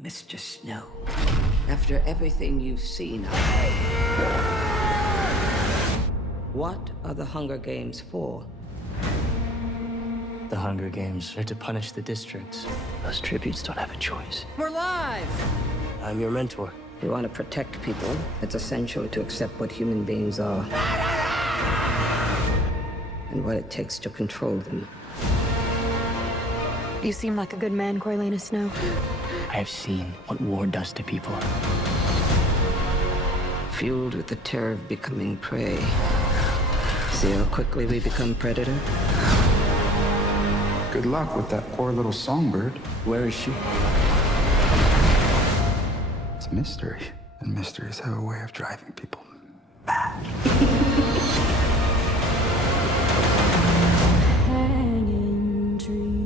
Mr. Snow, after everything you've seen, what are the Hunger Games for? The Hunger Games are to punish the districts. Those tributes don't have a choice. We're live! I'm your mentor. You want to protect people, it's essential to accept what human beings are. And what it takes to control them. You seem like a good man, Coriolanus Snow. I have seen what war does to people. Fueled with the terror of becoming prey. See how quickly we become predator? Good luck with that poor little songbird. Where is she? It's a mystery, and mysteries have a way of driving people mad. Hanging tree.